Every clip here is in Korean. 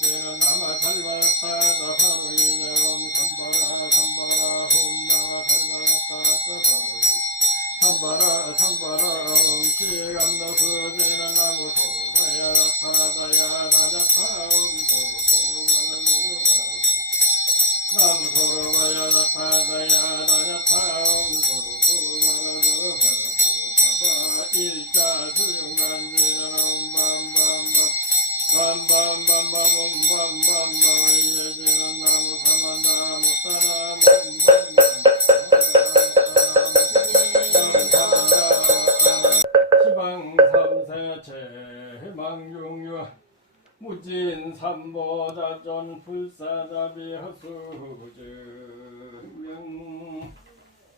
때는 나마 잘 받았다 바로 이제 삼바라 삼바라 홈 나마 잘 받았다 또 바로 이 삼바라 삼바라 홈 시간나 수제는 나무 소바야 타다야 나자타 홈 소로 나무 소로바야 타다야 나자타 홈 소로 바바 일자 수용간지는 밤밤밤밤밤밤밤밤밤 이제는 나무 사만다 못따라 시방삼세체 망중유 무진 삼보자전 불사자비 허수증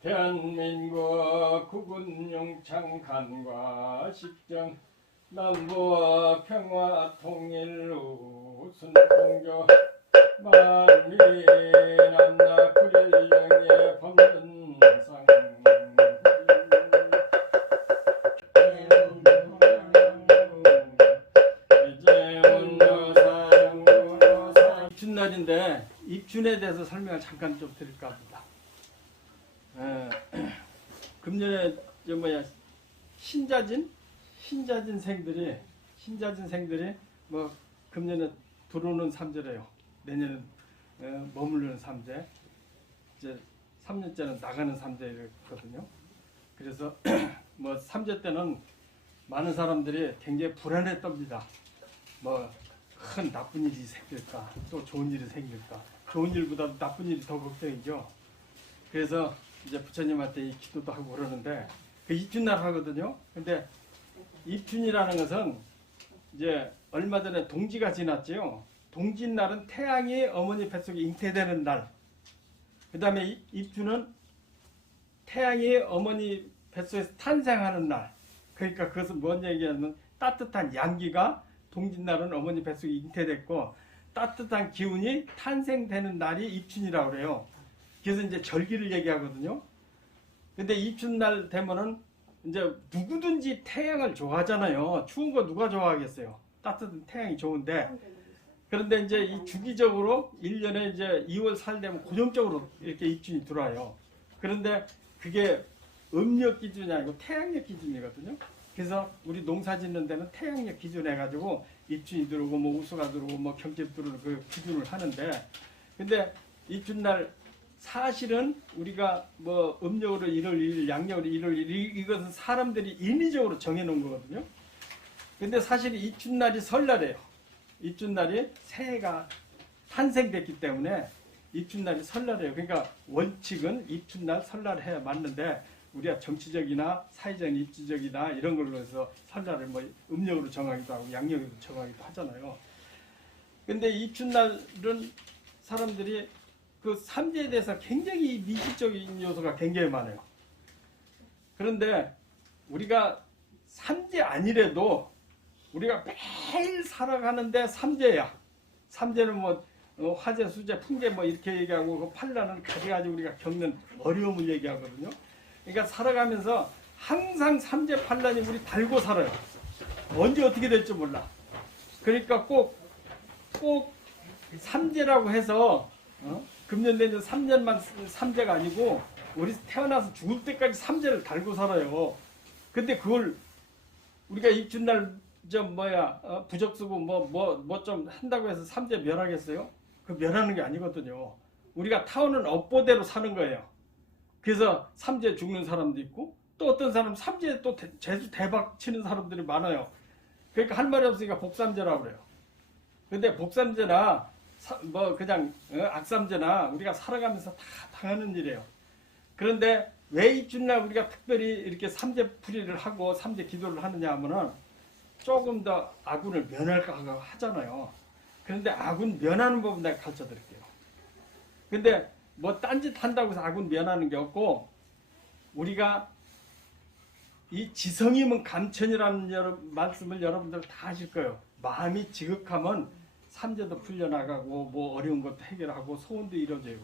대한민국 국군용창 간과 식정 남북 평화 통일 후 순통조 만민한나 불일령의 법문상 입춘날인데 입춘에 대해서 설명을 잠깐 좀 드릴까 합니다. 금년에 신자진 생들이 뭐 금년에 들어오는 삼재래요. 내년은 머무르는 삼재, 이제 3년째는 나가는 삼재거든요. 그래서 뭐 삼재 때는 많은 사람들이 굉장히 불안에 떱니다. 뭐 큰 나쁜 일이 생길까, 또 좋은 일이 생길까. 좋은 일보다 나쁜 일이 더 걱정이죠. 그래서 이제 부처님한테 기도도 하고 그러는데 그 입춘날 하거든요. 근데 입춘이라는 것은 이제 얼마 전에 동지가 지났지요. 동짓날은 태양이 어머니 뱃속에 잉태되는 날. 그 다음에 입춘은 태양이 어머니 뱃속에서 탄생하는 날. 그러니까 그것은 뭔 얘기냐면 따뜻한 양기가 동짓날은 어머니 뱃속에 잉태됐고 따뜻한 기운이 탄생되는 날이 입춘이라고 그래요. 그래서 이제 절기를 얘기하거든요. 근데 입춘날 되면은 이제 누구든지 태양을 좋아하잖아요. 추운 거 누가 좋아하겠어요? 따뜻한 태양이 좋은데. 그런데 이제 이 주기적으로 1년에 이제 2월 4일 되면 고정적으로 이렇게 입춘이 들어와요. 그런데 그게 음력 기준이 아니고 태양력 기준이거든요. 그래서 우리 농사 짓는 데는 태양력 기준 해가지고 입춘이 들어오고 뭐 우수가 들어오고 뭐 경칩 들어오고 그 기준을 하는데, 근데 입춘날 사실은 우리가 뭐 음력으로 1월 1일, 양력으로 1월 1일 이것은 사람들이 인위적으로 정해놓은 거거든요. 근데 사실 입춘날이 설날이에요. 입춘날이 새해가 탄생됐기 때문에 입춘날이 설날이에요. 그러니까 원칙은 입춘날 설날 해야 맞는데 우리가 정치적이나 사회적 입지적이나 이런 걸로 해서 설날을 뭐 음력으로 정하기도 하고 양력으로 정하기도 하잖아요. 근데 입춘날은 사람들이 그 삼재에 대해서 굉장히 미시적인 요소가 굉장히 많아요. 그런데 우리가 삼재 아니래도 우리가 매일 살아가는데 삼재야. 삼재는 뭐 화재, 수재, 풍재 뭐 이렇게 얘기하고 그 팔라는 가지가지 우리가 겪는 어려움을 얘기하거든요. 그러니까 살아가면서 항상 삼재 팔란이 우리 달고 살아요. 언제 어떻게 될지 몰라. 그러니까 꼭 삼재라고 해서 금년 내년 3년만 삼재가 아니고 우리 태어나서 죽을 때까지 삼재를 달고 살아요. 근데 그걸 우리가 입춘날 부적 쓰고 뭐 좀 한다고 해서 삼재 멸하겠어요? 그 멸하는 게 아니거든요. 우리가 타오는 업보대로 사는 거예요. 그래서 삼재 죽는 사람도 있고 또 어떤 사람 삼재 또 재수 대박 치는 사람들이 많아요. 그러니까 할 말이 없으니까 복삼재라고 그래요. 근데 복삼재나 뭐 그냥 악삼재나 우리가 살아가면서 다 당하는 일이에요. 그런데 왜 입춘날 우리가 특별히 이렇게 삼재풀이를 하고 삼재 기도를 하느냐 하면은 조금 더 아군을 면할까 하잖아요. 그런데 아군 면하는 법은 내가 가르쳐 드릴게요. 근데 뭐 딴짓 한다고 해서 아군 면하는 게 없고, 우리가 이 지성이면 감천이라는 말씀을 여러분들 다 하실 거예요. 마음이 지극하면 삼재도 풀려나가고 뭐 어려운 것도 해결하고 소원도 이루어져요.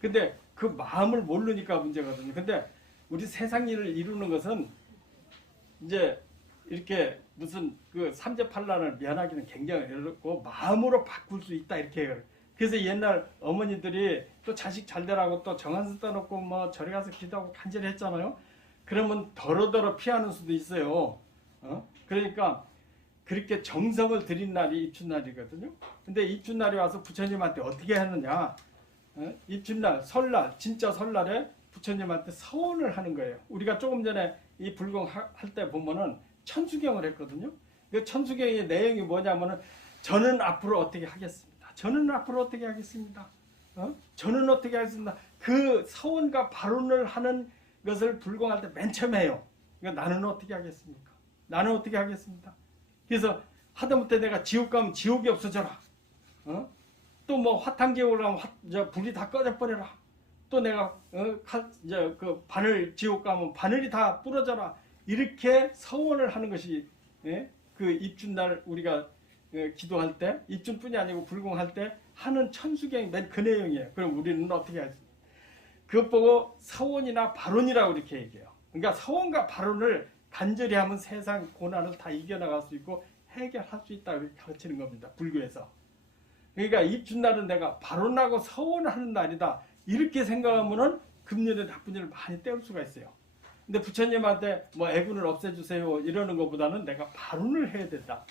근데 그 마음을 모르니까 문제거든요. 근데 우리 세상 일을 이루는 것은 이제 이렇게 무슨 그 삼재팔란을 면하기는 굉장히 어렵고 마음으로 바꿀 수 있다 이렇게 해요. 그래서 옛날 어머니들이 또 자식 잘 되라고 또 정한수 떠놓고 뭐 절에 가서 기도하고 간절히 했잖아요. 그러면 더러더러 피하는 수도 있어요. 그러니까 그렇게 정성을 들인 날이 입춘날이거든요. 근데 입춘날이 와서 부처님한테 어떻게 하느냐? 입춘날, 설날, 진짜 설날에 부처님한테 서원을 하는 거예요. 우리가 조금 전에 이 불공할 때 보면은 천수경을 했거든요. 그 천수경의 내용이 뭐냐면은 저는 앞으로 어떻게 하겠습니다. 저는 앞으로 어떻게 하겠습니다. 저는 어떻게 하겠습니다. 그 서원과 발언을 하는 것을 불공할 때 맨 처음 해요. 그러니까 나는 어떻게 하겠습니까? 나는 어떻게 하겠습니다. 그래서 하다못해 내가 지옥 가면 지옥이 없어져라. 또 뭐 화탕지옥을 가면 불이 다 꺼져버려라. 또 내가 그 바늘 지옥 가면 바늘이 다 부러져라. 이렇게 서원을 하는 것이 그 입춘날 우리가 기도할 때 입춘뿐이 아니고 불공할 때 하는 천수경이 맨 그 내용이에요. 그럼 우리는 어떻게 하겠습니까? 그것 보고 서원이나 발언이라고 이렇게 얘기해요. 그러니까 서원과 발언을 간절히 하면 세상 고난을 다 이겨나갈 수 있고 해결할 수 있다 이렇게 가르치는 겁니다. 불교에서. 그러니까 입춘날은 내가 발언하고 서원하는 날이다. 이렇게 생각하면은 금년에 나쁜 일을 많이 때울 수가 있어요. 근데 부처님한테 뭐 애군을 없애주세요 이러는 것보다는 내가 발언을 해야 된다.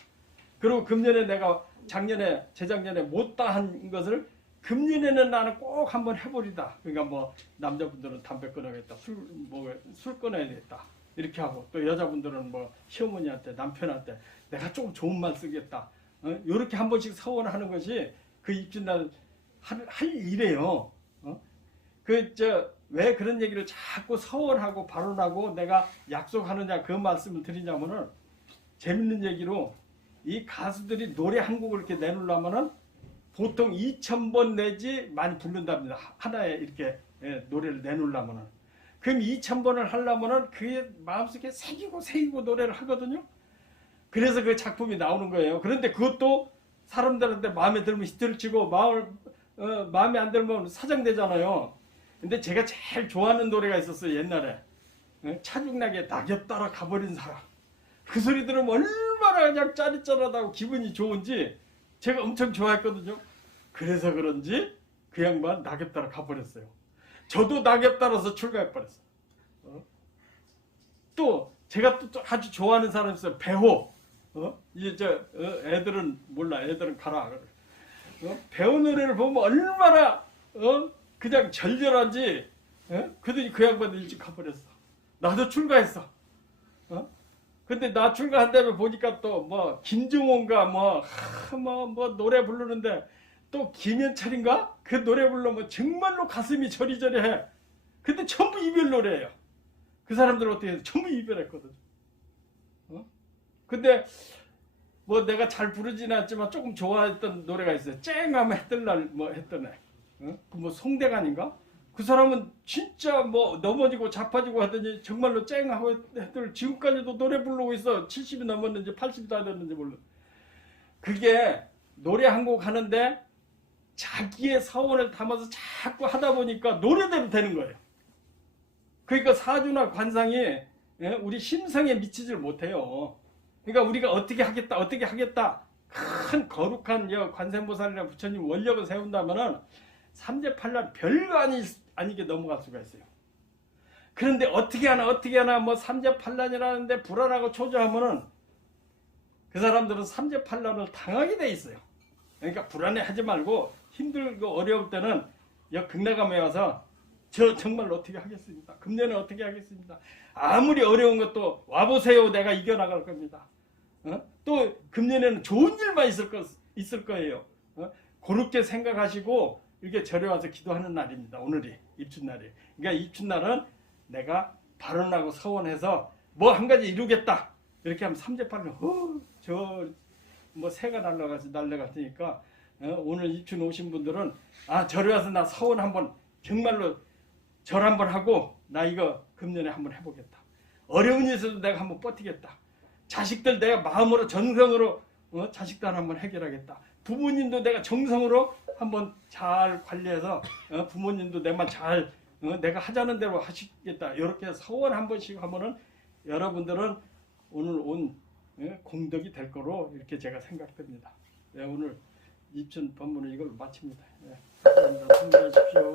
그리고 금년에 내가 작년에 재작년에 못다 한 것을 금년에는 나는 꼭 한번 해버리다. 그러니까 뭐 남자분들은 담배 끊어야겠다, 술 끊어야겠다 이렇게 하고 또 여자분들은 뭐 시어머니한테 남편한테 내가 조금 좋은 말 쓰겠다. 이렇게 한 번씩 서원하는 것이 그 입춘날 할 일이에요. 왜 그런 얘기를 자꾸 서원하고 발언하고 내가 약속하느냐 그 말씀을 드리냐면은 재밌는 얘기로 이 가수들이 노래 한 곡을 이렇게 내놓으려면은 보통 2,000번 내지 많이 부른답니다. 하나에 이렇게 노래를 내놓으려면은. 그럼 2,000번을 하려면은 그게 마음속에 새기고 노래를 하거든요. 그래서 그 작품이 나오는 거예요. 그런데 그것도 사람들한테 마음에 들면 히트를 치고 마음에 안 들면 사장되잖아요. 근데 제가 제일 좋아하는 노래가 있었어요. 옛날에. 차중나게 낙엽 따라 가버린 사람. 그 소리 들으면 얼마나 그냥 짜릿짜릿하고 기분이 좋은지 제가 엄청 좋아했거든요. 그래서 그런지 그 양반 낙엽 따라 가버렸어요. 저도 낙엽 따라서 출가해버렸어요. 또 제가 또 아주 좋아하는 사람이 있어요. 배호. 이제 애들은 몰라. 애들은 가라. 배호 노래를 보면 얼마나 그냥 절절한지. 그러더니 그 양반 일찍 가버렸어. 나도 출가했어. 근데 나 출가한 다음에 보니까 또 뭐 김중호인가 뭐 노래 부르는데 또 김현철인가 그 노래 부르면 정말로 가슴이 저리저리해. 근데 전부 이별 노래예요. 그 사람들은 어떻게 해서 전부 이별했거든. 근데 뭐 내가 잘 부르지는 않지만 조금 좋아했던 노래가 있어요. 쨍하면 했던 날 뭐 했던 애. 그 뭐 송대관인가? 그 사람은 진짜 뭐 넘어지고 자빠지고 하더니 정말로 쨍하고 했더니 지금까지도 노래 부르고 있어. 70이 넘었는지 80이 다 됐는지 몰라. 그게 노래 한 곡 하는데 자기의 서원을 담아서 자꾸 하다 보니까 노래대로 되는 거예요. 그러니까 사주나 관상이 우리 심성에 미치질 못해요. 그러니까 우리가 어떻게 하겠다 큰 거룩한 관세음보살이나 부처님 원력을 세운다면은 삼재팔란 별거 아니게 넘어갈 수가 있어요. 그런데 어떻게 하나 뭐 삼재팔란이라는데 불안하고 초조하면은 그 사람들은 삼재팔란을 당하게 돼 있어요. 그러니까 불안해하지 말고 힘들고 어려울 때는 극락암에 와서 저 정말 어떻게 하겠습니다. 금년에 어떻게 하겠습니다. 아무리 어려운 것도 와보세요. 내가 이겨나갈 겁니다. 또 금년에는 좋은 일만 있을 거예요. 그렇게 생각하시고 이렇게 절에 와서 기도하는 날입니다. 오늘이 입춘날이. 그러니까 입춘날은 내가 발언하고 서원해서 뭐 한 가지 이루겠다. 이렇게 하면 삼재팔란 뭐 새가 날라갔으니까 오늘 입춘 오신 분들은 절에 와서 나 서원 한번 정말로 절 한번 하고 나 이거 금년에 한번 해보겠다. 어려운 일에서도 내가 한번 버티겠다. 자식들 내가 마음으로 정성으로 자식들 한번 해결하겠다. 부모님도 내가 정성으로 한번 잘 관리해서 부모님도 내만 잘 내가 하자는 대로 하시겠다. 이렇게 서원 한 번씩 하면은 여러분들은 오늘 온 공덕이 될 거로 이렇게 제가 생각됩니다. 오늘 입춘 법문을 이걸로 마칩니다. 감사합니다. 참고하십시오.